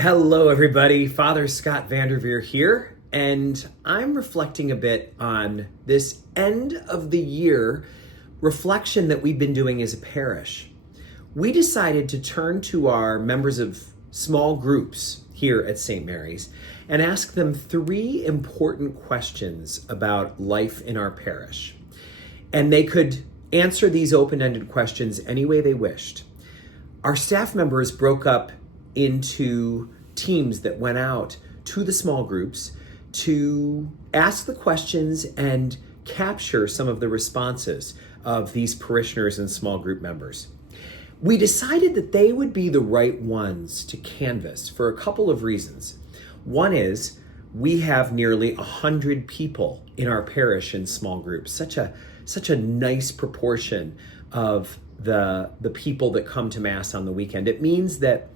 Hello, everybody. Father Scott Vanderveer here, and I'm reflecting a bit on this end of the year reflection that we've been doing as a parish. We decided to turn to our members of small groups here at St. Mary's and ask them three important questions about life in our parish. And they could answer these open-ended questions any way they wished. Our staff members broke up into teams that went out to the small groups to ask the questions and capture some of the responses of these parishioners and small group members. We decided that they would be the right ones to canvass for a couple of reasons. One is we have nearly 100 people in our parish in small groups, such a nice proportion of the people that come to Mass on the weekend. It means that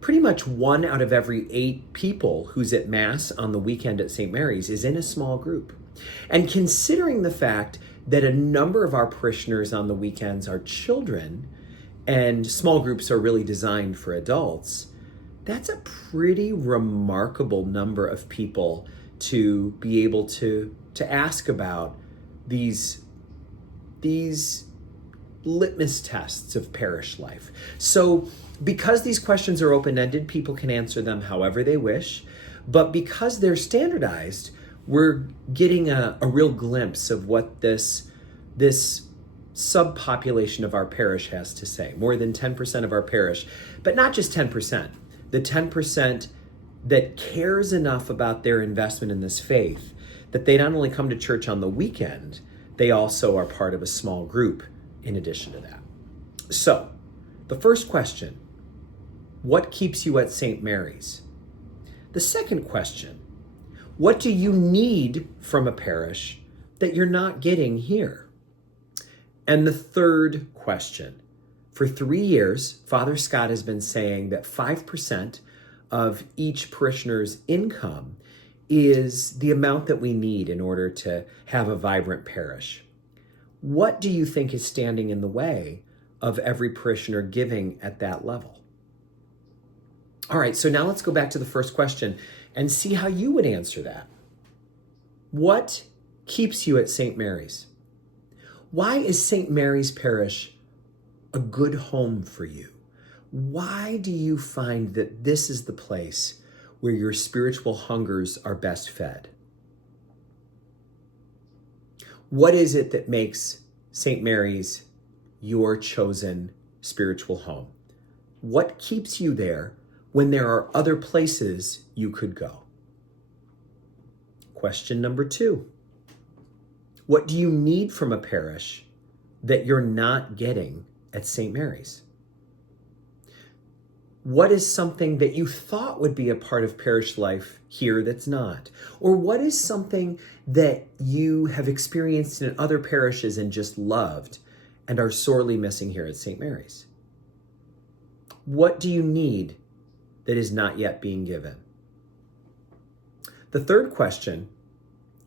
pretty much 1 out of every 8 people who's at Mass on the weekend at St. Mary's is in a small group. And considering the fact that a number of our parishioners on the weekends are children and small groups are really designed for adults, that's a pretty remarkable number of people to be able to ask about these litmus tests of parish life. So because these questions are open-ended, people can answer them however they wish, but because they're standardized, we're getting a real glimpse of what this subpopulation of our parish has to say. More than 10% of our parish, but not just 10%, the 10% that cares enough about their investment in this faith that they not only come to church on the weekend, they also are part of a small group in addition to that. So, the first question, what keeps you at St. Mary's? The second question, what do you need from a parish that you're not getting here? And the third question, for 3 years, Father Scott has been saying that 5% of each parishioner's income is the amount that we need in order to have a vibrant parish. What do you think is standing in the way of every parishioner giving at that level? All right, so now let's go back to the first question and see how you would answer that. What keeps you at St. Mary's? Why is St. Mary's Parish a good home for you? Why do you find that this is the place where your spiritual hungers are best fed? What is it that makes St. Mary's your chosen spiritual home? What keeps you there when there are other places you could go? Question number 2. What do you need from a parish that you're not getting at St. Mary's? What is something that you thought would be a part of parish life here that's not? Or what is something that you have experienced in other parishes and just loved and are sorely missing here at St. Mary's? What do you need that is not yet being given? The third question,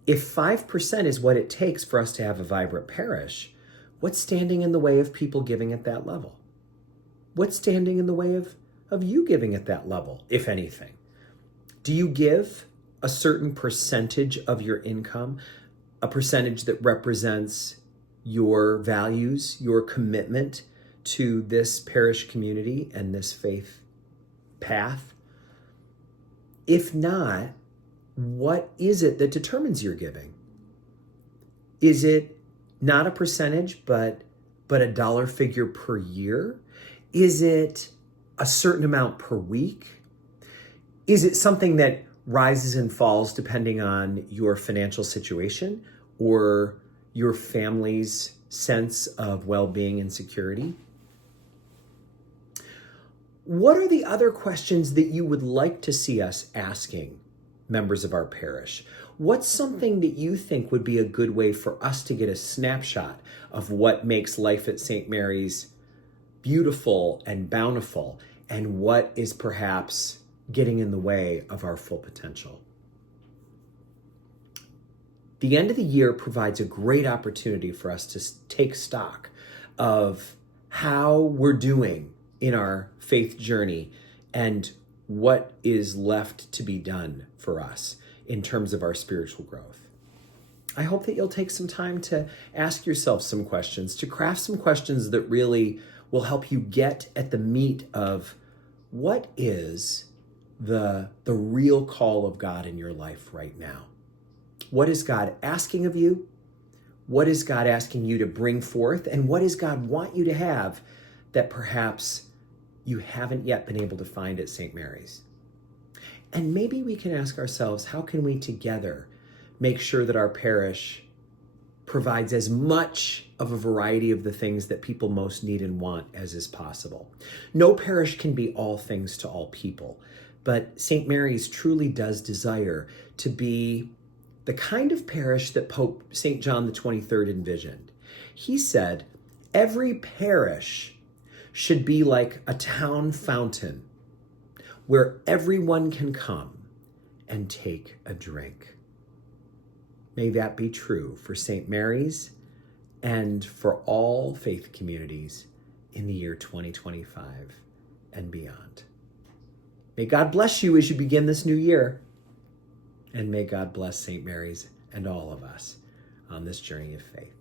if 5% is what it takes for us to have a vibrant parish, what's standing in the way of people giving at that level? What's standing in the way of you giving at that level, if anything? Do you give a certain percentage of your income, a percentage that represents your values, your commitment to this parish community and this faith path? If not, what is it that determines your giving? Is it not a percentage, but a dollar figure per year? Is it a certain amount per week? Is it something that rises and falls depending on your financial situation or your family's sense of well-being and security? What are the other questions that you would like to see us asking members of our parish? What's something that you think would be a good way for us to get a snapshot of what makes life at St. Mary's beautiful and bountiful, and what is perhaps getting in the way of our full potential? The end of the year provides a great opportunity for us to take stock of how we're doing in our faith journey and what is left to be done for us in terms of our spiritual growth. I hope that you'll take some time to ask yourself some questions, to craft some questions that really will help you get at the meat of what is the real call of God in your life right now. What is God asking of you? What is God asking you to bring forth? And what does God want you to have that perhaps you haven't yet been able to find at St. Mary's? And maybe we can ask ourselves, how can we together make sure that our parish provides as much of a variety of the things that people most need and want as is possible? No parish can be all things to all people, but St. Mary's truly does desire to be the kind of parish that Pope St. John the 23rd envisioned. He said, every parish should be like a town fountain where everyone can come and take a drink. May that be true for St. Mary's and for all faith communities in the year 2025 and beyond. May God bless you as you begin this new year, and may God bless St. Mary's and all of us on this journey of faith.